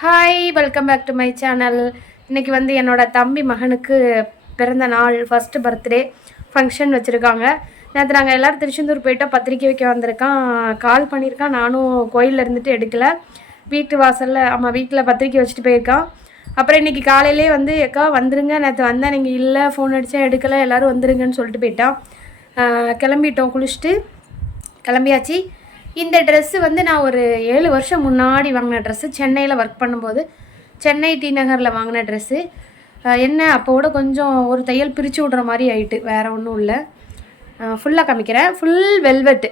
Hi welcome back to my channel இன்றைக்கி வந்து என்னோடய தம்பி மகனுக்கு பிறந்த நாள் ஃபஸ்ட்டு பர்த்டே ஃபங்க்ஷன் வச்சுருக்காங்க. நேற்று நாங்கள் எல்லோரும் திருச்செந்தூர் போயிட்டோம் பத்திரிக்கை வைக்க வந்திருக்கான் கால் பண்ணியிருக்கான். நானும் கோயிலில் இருந்துட்டு எடுக்கலை. வீட்டு வாசலில் ஆமாம் வீட்டில் பத்திரிக்கை வச்சுட்டு போயிருக்கான். அப்புறம் இன்றைக்கி காலையிலே வந்து எக்கா வந்துருங்க. நேற்று வந்தால் நீங்கள் இல்லை ஃபோன் அடித்தா எடுக்கலை எல்லோரும் வந்துருங்கன்னு சொல்லிட்டு போயிட்டான். கிளம்பிட்டோம் குளிச்சுட்டு. கிளம்பியாச்சு. இந்த ட்ரெஸ்ஸு வந்து நான் ஒரு ஏழு வருஷம் முன்னாடி வாங்கின ட்ரெஸ்ஸு சென்னையில் ஒர்க் பண்ணும்போது சென்னை டி நகரில் வாங்கின ட்ரெஸ்ஸு என்ன அப்போட கொஞ்சம் ஒரு தையல் பிரித்து விட்ற மாதிரி ஆயிட்டு வேறு ஒன்றும் இல்லை. ஃபுல்லாக காமிக்கிறேன். ஃபுல் வெல்வெட்டு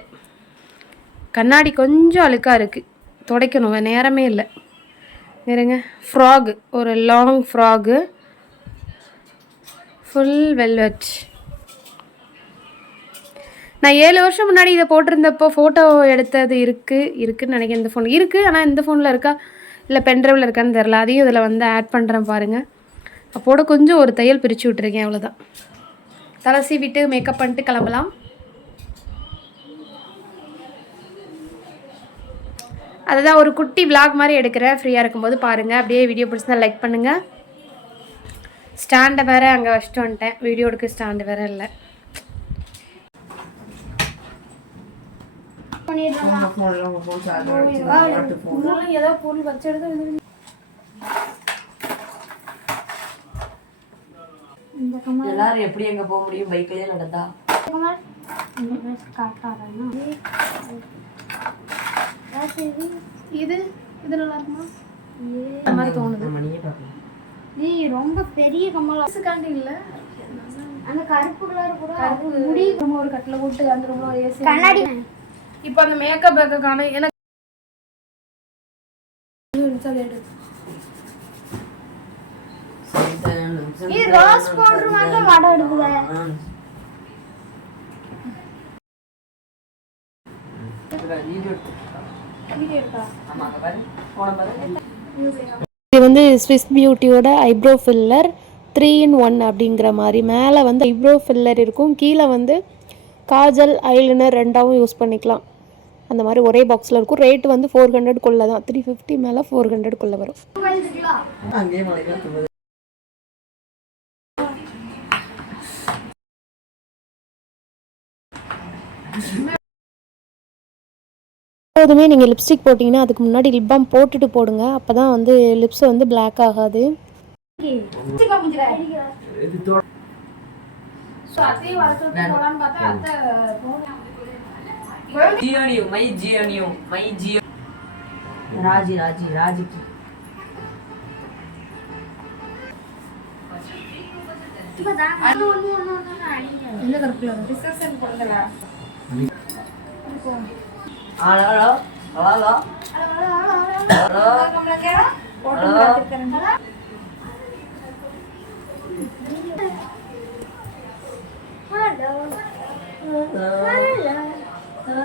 கண்ணாடி கொஞ்சம் அழுக்காக இருக்குது துடைக்கணும் நேரமே இல்லை. இருங்க. ஃப்ராகு ஒரு லாங் ஃப்ராகு ஃபுல் வெல்வெட் நான் ஏழு வருஷம் முன்னாடி இதை போட்டிருந்தப்போ ஃபோட்டோ எடுத்தது இருக்குது இருக்குதுன்னு நினைக்கிறேன். இந்த ஃபோன் இருக்குது ஆனால் இந்த ஃபோனில் இருக்கா? இல்லை பென்ட்ரைவில் இருக்கான்னு தெரில அதையும் இதில் வந்து ஆட் பண்ணுறேன் பாருங்கள் அப்போட கொஞ்சம் ஒரு தையல் பிரித்து விட்ருக்கேன் அவ்வளோதான் தலை சீவிட்டு மேக்கப் பண்ணிட்டு கிளம்பலாம். அதுதான் ஒரு குட்டி விளாக் மாதிரி எடுக்கிறேன். ஃப்ரீயாக இருக்கும்போது பாருங்கள் அப்படியே வீடியோ பிடிச்சிருந்தா லைக் பண்ணுங்கள் ஸ்டாண்டை வேறு அங்கே வச்சுட்டு வந்துட்டேன். வீடியோ எடுக்க ஸ்டாண்டு வேறு இல்லை. உங்க உங்க வச்சு. ஏதோ பொருள் வச்சு எடுத்து எல்லாரும் எப்படி எங்க போக முடியும்? பைக்லயே நடந்தா. இது? இது? நல்லா இருக்குமா? இந்த மாதிரி தோணுது. நீ ரொம்ப பெரிய கமலா காண்டி இல்ல. அந்த கருப்பு கலர் கூட முடி ஒரு கட்டில போட்டு அந்த ரூம்ல ஒரு ஏசி கண்ணாடி. இப்போ அந்த மேக்கப் பேக்க காண எனக்கு இது ரோஸ் பவுடர் மட்டும் வடை எடுக்குது. இது வந்து Swiss பியூட்டியோட eyebrow filler three in one அப்படிங்கிற மாதிரி. மேலே வந்து ஐப்ரோ ஃபில்லர் இருக்கும். கீழே வந்து காஜல் ஐலைனர் ரெண்டாவும் யூஸ் பண்ணிக்கலாம். அந்த மாதிரி ஒரே பாக்ஸில் இருக்கும். ரேட் வந்து ஃபோர் ஹண்ட்ரட்குள்ளே தான். த்ரீ ஃபிஃப்டி மேலே ஃபோர் ஹண்ட்ரட்குள்ளே வரும். எப்போதுமே நீங்கள் லிப்ஸ்டிக் போட்டிங்கன்னா அதுக்கு முன்னாடி லிப் பாம் போட்டுட்டு போடுங்க. அப்போ தான் வந்து லிப்ஸ் வந்து பிளாக் ஆகாது. இது தோ- ஜியோனியோ மை ஜியோ ராஜி ராஜி ராஜிக்கு. எந்த கருப்பில் hello. Hello. Hello. Hello. Hello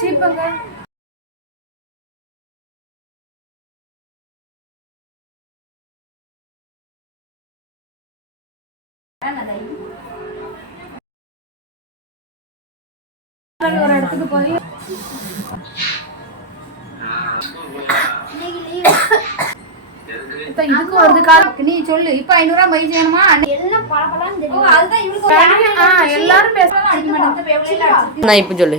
சீப்பங்க ஒரு இடத்துக்கு போய் இப்ப இதுக்கு வருது நீ சொல்லு. இப்ப ஐநூறு ரூபாய் மயிச்சு அதுதான் எல்லாரும் பேசலாம் நான் இப்ப சொல்லு.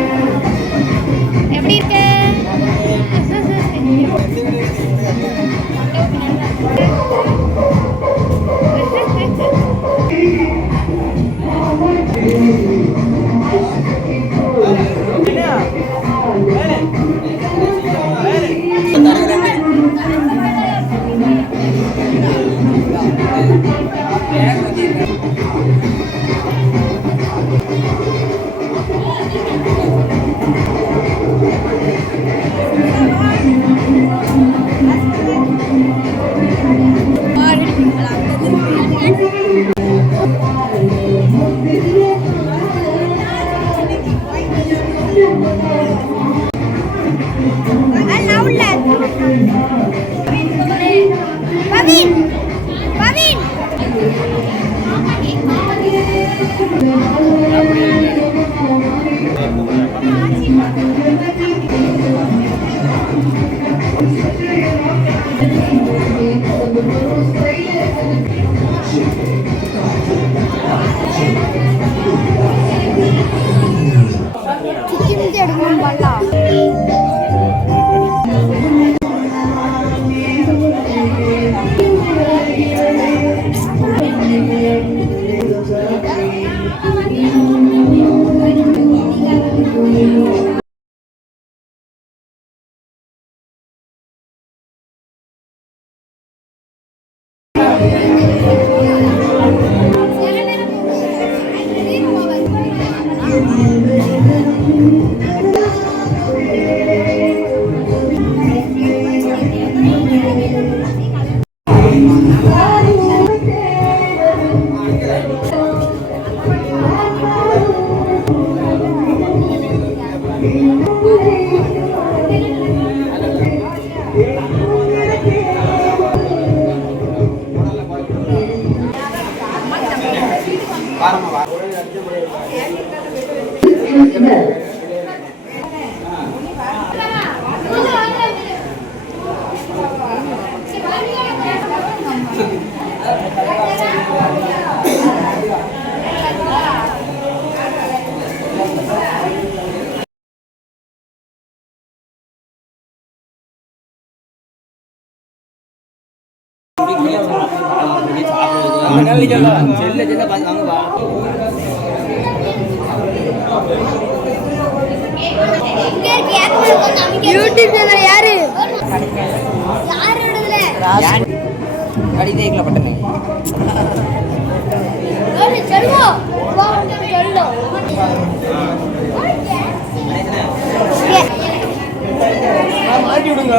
யூடியூப் சேனல் யாரு? பட்டங்க செல்வம் செல்வம் மாட்டி விடுங்க.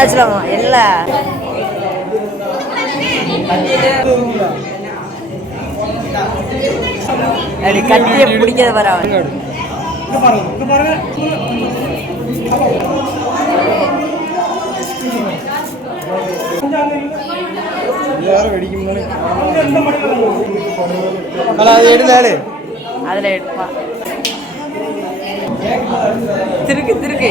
என்னாச்சுலாமா இல்ல அப்படி கட்டிய பிடிக்காத வர அதுல எடுப்பா. திருக்கு திருக்கு.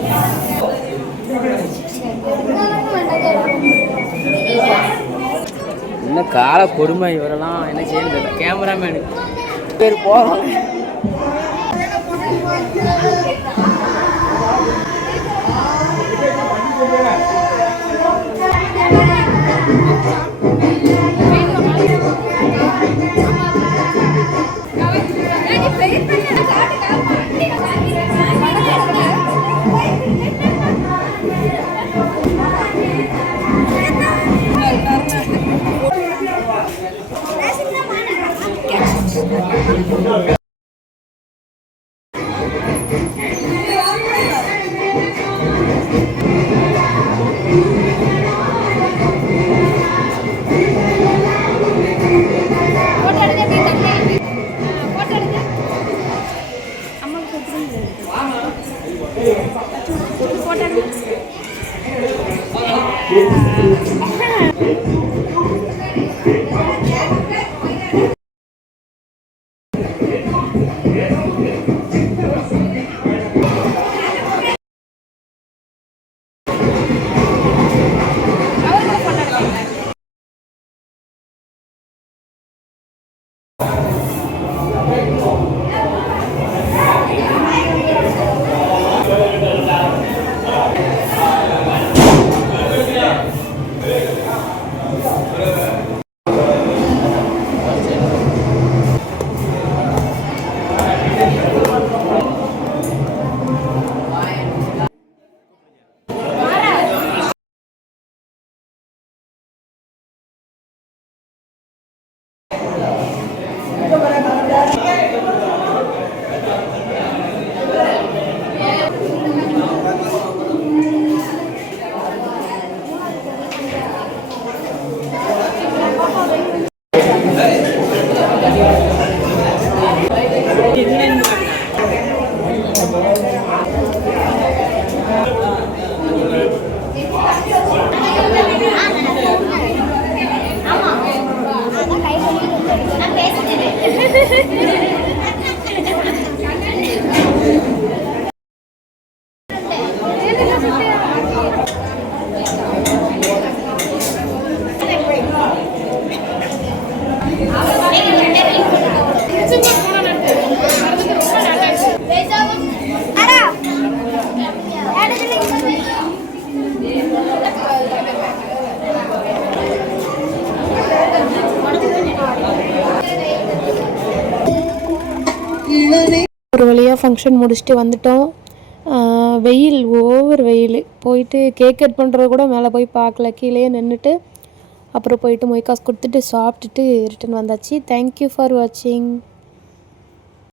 என்ன கால கொடுமை இவரெல்லாம் என்ன செய்யணும் கேமராமேனு பேர் போகிறோம் Yeah. ஃபங்க்ஷன் முடிச்சுட்டு வந்துட்டோம். வெயில் ஓவர் வெயில். போயிட்டு கேக் கட் பண்ணுறது கூட மேலே போய் பார்க்கல. கீழே நின்றுட்டு அப்புறம் போயிட்டு மொய் காசு கொடுத்துட்டு சாப்பிட்டுட்டு ரிட்டன் வந்தாச்சு. தேங்க்யூ ஃபார் வாட்சிங்